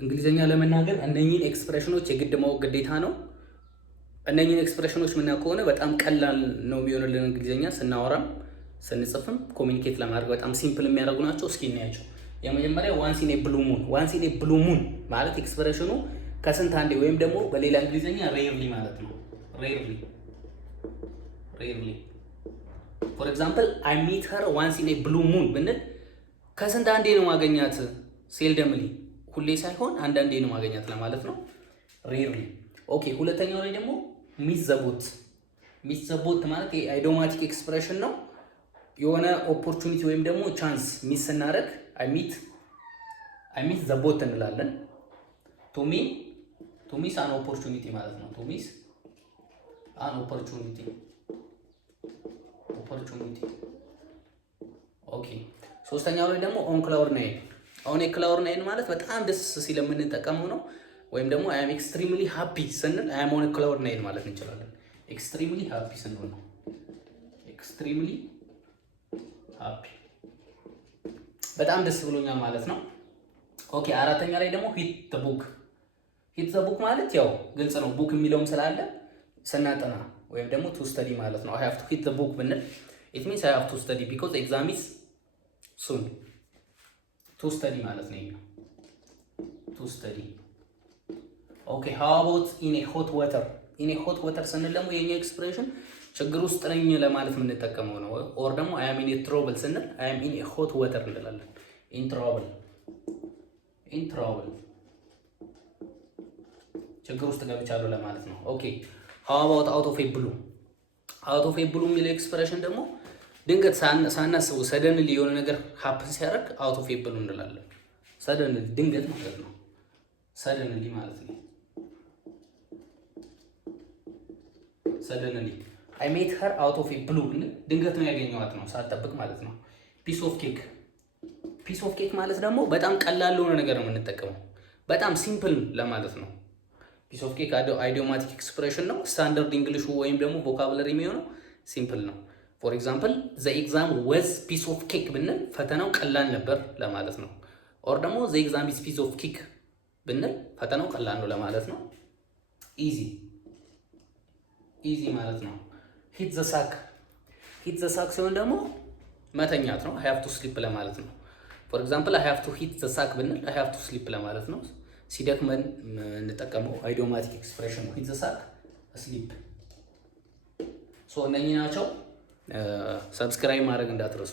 እንግሊዘኛ ለመናገር እነኚህን ኤክስፕሬሽኖች የግድ ማወቅ ግዴታ ነው። እነኚህን ኤክስፕሬሽኖች ምናውቅ ከሆነ በጣም ቀላል ነው የሚሆንልን እንግሊዘኛ ስናወራም ስንጽፍም ኮሚኒኬት ለማድረግ በጣም ሲምፕል የሚያደርጉ ናቸው። እስኪ እናያቸው። የመጀመሪያ ዋንስ ኢን ኤ ብሉ ሙን። ዋንስ ኢን ኤ ብሉ ሙን ማለት ኤክስፕሬሽኑ ከስንት አንዴ ወይም ደግሞ በሌላ እንግሊዘኛ ሬርሊ ማለት ነው። ሬርሊ ፎር ኤግዛምፕል አይ ሚት ሄር ዋንስ ኢን ኤ ብሉ ሙን ብንል ከስንት አንዴ ነው ማገኛት። ሴልደምሊ ሁሌ ሳይሆን አንዳንዴ ነው ማገኛት ለማለት ነው። ሬርሊ። ኦኬ ሁለተኛው ላይ ደግሞ ሚስ ዘቦት። ሚስ ዘቦት ማለት አይዶማቲክ ኤክስፕሬሽን ነው። የሆነ ኦፖርቹኒቲ ወይም ደግሞ ቻንስ ሚስ ስናደርግ አይ ሚስ ዘቦት እንላለን። ቱ ሚስ አን ኦፖርቹኒቲ ማለት ነው። ቱ ሚስ አን ኦፖርቹኒቲ። ኦኬ ሶስተኛው ላይ ደግሞ ኦን ክላውድ ናይን። አሁን የክላውድ ናይን ማለት በጣም ደስ ሲል የምንጠቀመው ነው። ወይም ደግሞ አይ አም ኤክስትሪምሊ ሃፒ ስንል አይ አም ኦን ክላውድ ናይን ማለት እንችላለን። ኤክስትሪምሊ ሃፒ ስንል ነው። ኤክስትሪምሊ ሃፒ በጣም ደስ ብሎኛል ማለት ነው። ኦኬ አራተኛ ላይ ደግሞ ሂት ዘ ቡክ። ሂት ዘ ቡክ ማለት ያው ግልጽ ነው። ቡክ የሚለውም ስላለ ስናጠና ወይም ደግሞ ቱ ስተዲ ማለት ነው። አይ ሃቭ ቱ ሂት ዘ ቡክ ብንል ኢት ሚንስ አይ ሃቭ ቱ ስተዲ ቢኮዝ ኤግዛም ኢዝ ሱን። ቱ ስተዲ ማለት ነው። ቱ ስተዲ። ኦኬ ሃው አባውት ኢን ኤ ሆት ወተር። ኢን ኤ ሆት ወተር ስንል ደግሞ የኛ ኤክስፕሬሽን ችግር ውስጥ ነኝ ለማለት የምንጠቀመው ነው። ኦር ደግሞ አይ አም ኢን ኤ ትሮብል ስንል አይ አም ኢን ኤ ሆት ወተር እንላለን። ኢን ትሮብል ችግር ውስጥ ገብቻለሁ ለማለት ነው። ኦኬ ሃው አባውት አውት ኦፍ ኤ ብሉ። አውት ኦፍ ኤ ብሉ የሚለው ኤክስፕሬሽን ደግሞ ድንገት ሳናስበው ሰደንሊ የሆነ ነገር ሀፕን ሲያደርግ አውት ኦፍ ኤ ብሉ እንላለን። ሰደንሊ ድንገት ማለት ነው። ሰደንሊ ማለት ነው። ሰደንሊ አይ ሜት ሄር አውት ኦፍ ኤ ብሉ ብንል ድንገት ነው ያገኘኋት ነው፣ ሳትጠብቅ ማለት ነው። ፒስ ኦፍ ኬክ። ፒስ ኦፍ ኬክ ማለት ደግሞ በጣም ቀላል የሆነ ነገር ነው የምንጠቀመው፣ በጣም ሲምፕል ለማለት ነው። ፒስ ኦፍ ኬክ አይዲዮማቲክ ኤክስፕሬሽን ነው። ስታንዳርድ እንግሊሹ ወይም ደግሞ ቮካብለሪ የሚሆነው ሲምፕል ነው። ፎር ኤግዛምፕል ዘ ኤግዛም ወዝ ፒስ ኦፍ ኬክ ብንል ፈተናው ቀላል ነበር ለማለት ነው። ኦር ደግሞ ዘ ኤግዛም ኢዝ ፒስ ኦፍ ኬክ ብንል ፈተናው ቀላል ነው ለማለት ነው። ኢዚ ማለት ነው። ሂት ዘ ሳክ። ሂት ዘ ሳክ ሲሆን ደግሞ መተኛት ነው። አይ ሃቭ ቱ ስሊፕ ለማለት ነው። ፎር ኤግዛምፕል አይ ሃቭ ቱ ሂት ዘ ሳክ ብንል አይ ሃቭ ቱ ስሊፕ ለማለት ነው። ሲደክመን እንጠቀመው አይዲዮማቲክ ኤክስፕሬሽን ነው። ሂት ዘ ሳክ ስሊፕ። ሶ እነኚህ ናቸው። ሰብስክራይብ ማድረግ እንዳትረሱ።